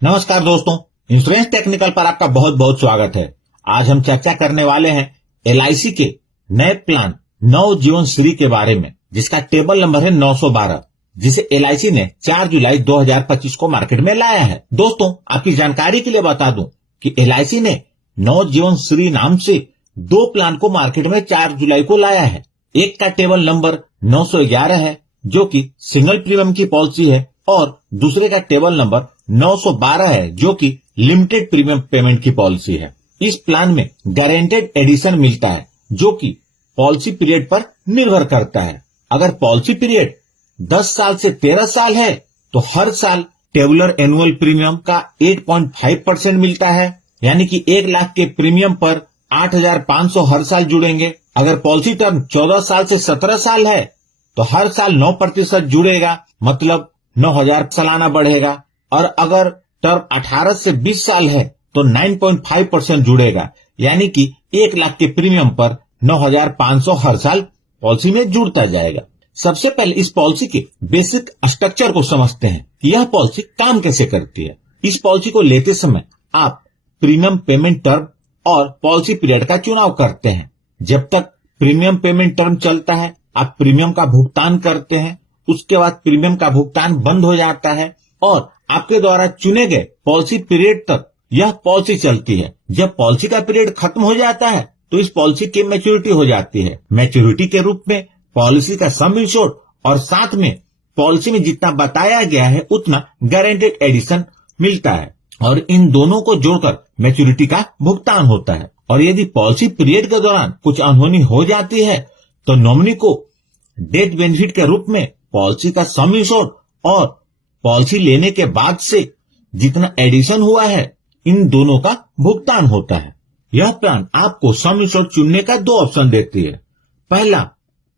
नमस्कार दोस्तों, insurance technical पर आपका बहुत बहुत स्वागत है। आज हम चर्चा करने वाले हैं एलआईसी के नए प्लान नवजीवन श्री के बारे में, जिसका टेबल नंबर है 912, जिसे एलआईसी ने 4 जुलाई 2025 को मार्केट में लाया है। दोस्तों, आपकी जानकारी के लिए बता दूं कि एलआईसी ने नवजीवन श्री नाम से 2 प्लान को मार्केट में 4 जुलाई को लाया है। एक का टेबल नंबर 911 है, जो कि सिंगल प्रीमियम की पॉलिसी है, और दूसरे का टेबल नंबर 912 है, जो कि लिमिटेड प्रीमियम पेमेंट की पॉलिसी है। इस प्लान में गारंटेड एडिशन मिलता है, जो कि पॉलिसी पीरियड पर निर्भर करता है। अगर पॉलिसी पीरियड 10 साल से 13 साल है तो हर साल टेबुलर एनुअल प्रीमियम का 8.5% मिलता है, यानी कि 1 लाख के प्रीमियम पर 8,500 हर साल जुड़ेंगे। अगर पॉलिसी टर्म 14 साल से 17 साल है तो हर साल 9% जुड़ेगा, मतलब 9,000 सालाना बढ़ेगा। और अगर टर्म 18 से 20 साल है तो 9.5% जुड़ेगा, यानी कि 1 लाख के प्रीमियम पर 9,500 हर साल पॉलिसी में जुड़ता जाएगा। सबसे पहले इस पॉलिसी के बेसिक स्ट्रक्चर को समझते हैं कि यह पॉलिसी काम कैसे करती है। इस पॉलिसी को लेते समय आप प्रीमियम पेमेंट टर्म और पॉलिसी पीरियड का चुनाव करते हैं। जब तक प्रीमियम पेमेंट टर्म चलता है, आप प्रीमियम का भुगतान करते हैं। उसके बाद प्रीमियम का भुगतान बंद हो जाता है और आपके द्वारा चुने गए पॉलिसी पीरियड तक यह पॉलिसी चलती है। जब पॉलिसी का पीरियड खत्म हो जाता है तो इस पॉलिसी की मैच्योरिटी हो जाती है। मैच्योरिटी के रूप में पॉलिसी का सम इंश्योर्ड और साथ में पॉलिसी में जितना बताया गया है उतना गारंटेड एडिशन मिलता है, और इन दोनों को जोड़कर मैच्योरिटी का भुगतान होता है। और यदि पॉलिसी पीरियड के दौरान कुछ अनहोनी हो जाती है तो नॉमिनी को डेथ बेनिफिट के रूप में पॉलिसी का सम इंश्योर्ड और पॉलिसी लेने के बाद से जितना एडिशन हुआ है, इन दोनों का भुगतान होता है। यह प्लान आपको सम इंश्योर्ड चुनने का 2 ऑप्शन देती है। पहला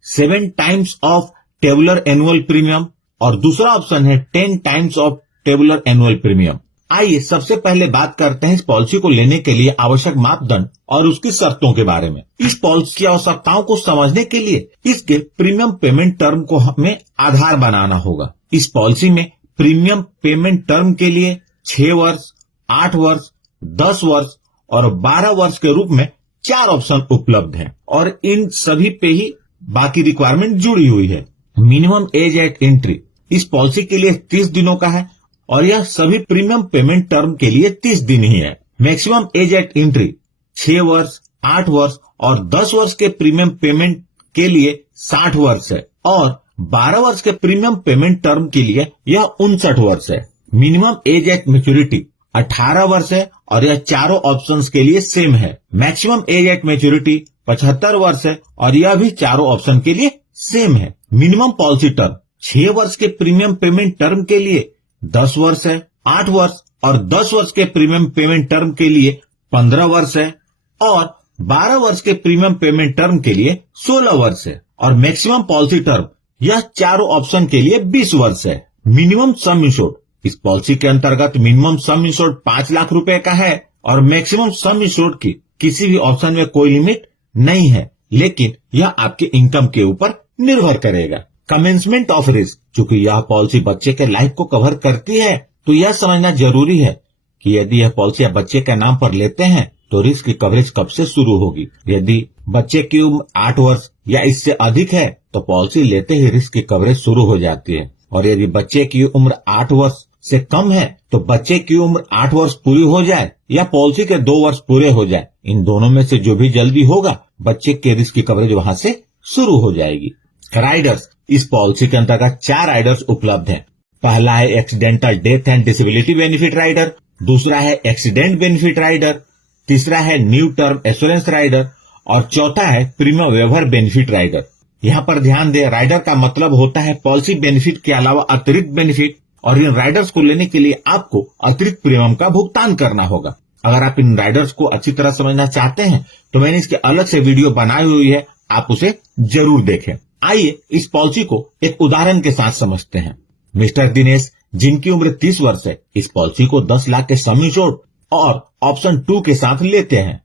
7 times of tabular annual premium और दूसरा ऑप्शन है 10 times of tabular annual premium. आइए सबसे पहले बात करते हैं इस पॉलिसी को लेने के लिए आवश्यक मापदंड और उसकी शर्तों के बारे में। इस पॉलिसी की आवश्यकताओं को समझने के लिए इसके प्रीमियम पेमेंट टर्म को हमें आधार बनाना होगा। इस पॉलिसी में प्रीमियम पेमेंट टर्म के लिए 6 वर्ष, 8 वर्ष, 10 वर्ष और 12 वर्ष के रूप में 4 ऑप्शन उपलब्ध हैं, और इन सभी पे ही बाकी रिक्वायरमेंट जुड़ी हुई है। मिनिमम एज एट एंट्री इस पॉलिसी के लिए 30 दिनों का है, और यह सभी प्रीमियम पेमेंट टर्म के लिए 30 दिन ही है। मैक्सिमम एज एट एंट्री 6 वर्ष, 8 वर्ष और 10 वर्ष के प्रीमियम पेमेंट के लिए 60 वर्ष है, और 12 वर्ष के प्रीमियम पेमेंट टर्म के लिए यह 59 वर्ष है। मिनिमम एज एट मैच्योरिटी 18 वर्ष है, और यह चारों ऑप्शंस के लिए सेम है। मैक्सिमम एज एट मैच्योरिटी 75 वर्ष है, और यह भी चारों ऑप्शन के लिए सेम है। मिनिमम पॉलिसी टर्म 6 वर्ष के प्रीमियम पेमेंट टर्म के लिए 10 वर्ष है, 8 वर्ष और 10 वर्ष के प्रीमियम पेमेंट टर्म के लिए 15 वर्ष है, और 12 वर्ष के प्रीमियम पेमेंट टर्म के लिए 16 वर्ष है। और मैक्सिमम पॉलिसी टर्म यह चारों ऑप्शन के लिए 20 वर्ष है। मिनिमम सम इंश्योर्ड इस पॉलिसी के अंतर्गत मिनिमम सम इंश्योर्ड 5 लाख रुपए का है, और मैक्सिमम सम इंश्योर्ड की किसी भी ऑप्शन में कोई लिमिट नहीं है, लेकिन यह आपके इनकम के ऊपर निर्भर करेगा। कमेंसमेंट ऑफ रिस्क, चूंकि यह पॉलिसी बच्चे के लाइफ को कवर करती है, तो यह समझना जरूरी है कि यदि यह पॉलिसी आप बच्चे के नाम पर लेते हैं तो रिस्क की कवरेज कब से शुरू होगी। यदि बच्चे की उम्र 8 वर्ष या इससे अधिक है तो पॉलिसी लेते ही रिस्क की कवरेज शुरू हो जाती है, और यदि बच्चे की उम्र 8 वर्ष से कम है तो बच्चे की उम्र 8 वर्ष पूरी हो जाए या पॉलिसी के 2 वर्ष पूरे हो जाए, इन दोनों में से जो भी जल्दी होगा बच्चे के रिस्क की कवरेज वहां से शुरू हो जाएगी। राइडर्स इस पॉलिसी के अंतर्गत 4 राइडर्स उपलब्ध हैं। पहला है accidental death and disability benefit rider, दूसरा है एक्सीडेंट बेनिफिट राइडर, तीसरा है न्यू टर्म एश्योरेंस राइडर, और चौथा है प्रीमियम वेवर बेनिफिट राइडर। यहाँ पर ध्यान दें, राइडर का मतलब होता है पॉलिसी बेनिफिट के अलावा अतिरिक्त बेनिफिट, और इन राइडर्स को लेने के लिए आपको अतिरिक्त प्रीमियम का भुगतान करना होगा। अगर आप इन राइडर्स को अच्छी तरह समझना चाहते हैं तो मैंने इसके अलग से वीडियो बनाई हुई है, आप उसे जरूर देखें। आइए इस पॉलिसी को एक उदाहरण के साथ समझते हैं। मिस्टर दिनेश, जिनकी उम्र 30 वर्ष है, इस पॉलिसी को 10 लाख के सम इंश्योर्ड और ऑप्शन 2 के साथ लेते हैं।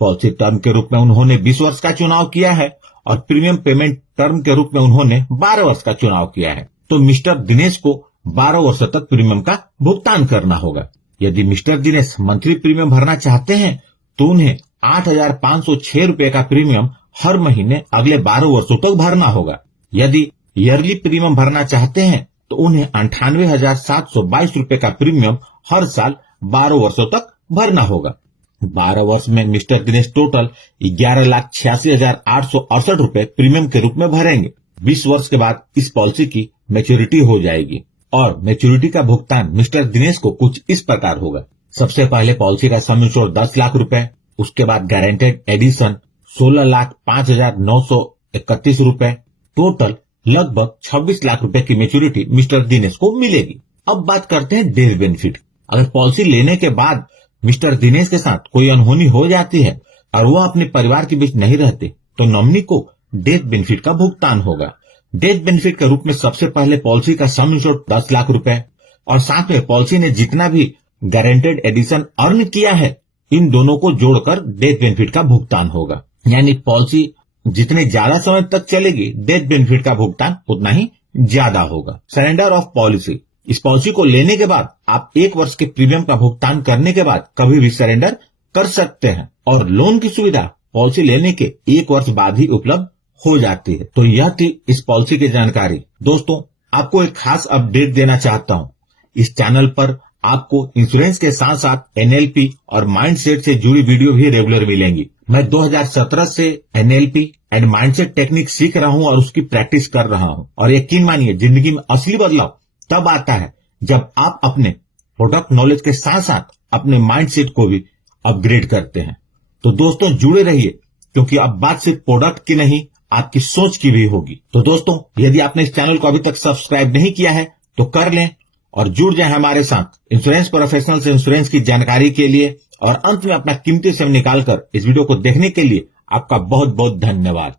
पॉलिसी टर्म के रूप में उन्होंने 20 वर्ष का चुनाव किया है, और प्रीमियम पेमेंट टर्म के रूप में उन्होंने 12 वर्ष का चुनाव किया है। तो मिस्टर दिनेश को 12 वर्ष तक प्रीमियम का भुगतान करना होगा। यदि मिस्टर दिनेश मंथली प्रीमियम भरना चाहते हैं तो उन्हें 8,506 रुपए का प्रीमियम हर महीने अगले 12 वर्षों तक भरना होगा। यदि ईयरली प्रीमियम भरना चाहते हैं तो उन्हें 98,722 रुपए का प्रीमियम हर साल 12 वर्षों तक भरना होगा। 12 वर्ष में मिस्टर दिनेश टोटल 11,86,868 रुपए प्रीमियम के रूप में भरेंगे। 20 वर्ष के बाद इस पॉलिसी की मैच्योरिटी हो जाएगी और मैच्योरिटी का भुगतान मिस्टर दिनेश को कुछ इस प्रकार होगा। सबसे पहले पॉलिसी का सम इंश्योर्ड 10 लाख रुपए, उसके बाद गारंटेड एडिशन 16,05,931 रुपए, टोटल लगभग 26 लाख रुपए की मैच्योरिटी मिस्टर दिनेश को मिलेगी। अब बात करते हैं डेथ बेनिफिट। अगर पॉलिसी लेने के बाद मिस्टर दिनेश के साथ कोई अनहोनी हो जाती है और वह अपने परिवार के बीच नहीं रहते तो नॉमिनी को डेथ बेनिफिट का भुगतान होगा। डेथ बेनिफिट के रूप में सबसे पहले पॉलिसी का सम इंश्योर्ड 10 लाख रुपए और साथ में पॉलिसी ने जितना भी गारंटेड एडिशन अर्न किया है इन दोनों को जोड़कर डेथ बेनिफिट का भुगतान होगा। यानी पॉलिसी जितने ज्यादा समय तक चलेगी डेथ बेनिफिट का भुगतान उतना ही ज्यादा होगा। Surrender of policy. इस पॉलिसी को लेने के बाद आप 1 वर्ष के प्रीमियम का भुगतान करने के बाद कभी भी सरेंडर कर सकते हैं और लोन की सुविधा पॉलिसी लेने के 1 वर्ष बाद ही उपलब्ध हो जाती है। तो यह थी इस पॉलिसी की जानकारी। दोस्तों, आपको एक खास अपडेट देना चाहता हूँ। इस चैनल पर आपको इंश्योरेंस के साथ साथ एनएलपी और माइंडसेट से जुड़ी वीडियो भी रेगुलर मिलेंगी। मैं 2017 से एनएलपी एंड माइंडसेट टेक्निक सीख रहा हूँ और उसकी प्रैक्टिस कर रहा हूँ और यकीन मानिए जिंदगी में असली बदलाव तब आता है जब आप अपने प्रोडक्ट नॉलेज के साथ साथ अपने माइंडसेट को भी अपग्रेड करते हैं। तो दोस्तों जुड़े रहिए क्योंकि अब बात सिर्फ प्रोडक्ट की नहीं आपकी सोच की भी होगी। तो दोस्तों, यदि आपने इस चैनल को अभी तक सब्सक्राइब नहीं किया है तो कर लें और जुड़ जाएं हमारे साथ इंश्योरेंस प्रोफेशनल से इंश्योरेंस की जानकारी के लिए। और अंत में अपना कीमती समय निकालकर इस वीडियो को देखने के लिए आपका बहुत बहुत धन्यवाद।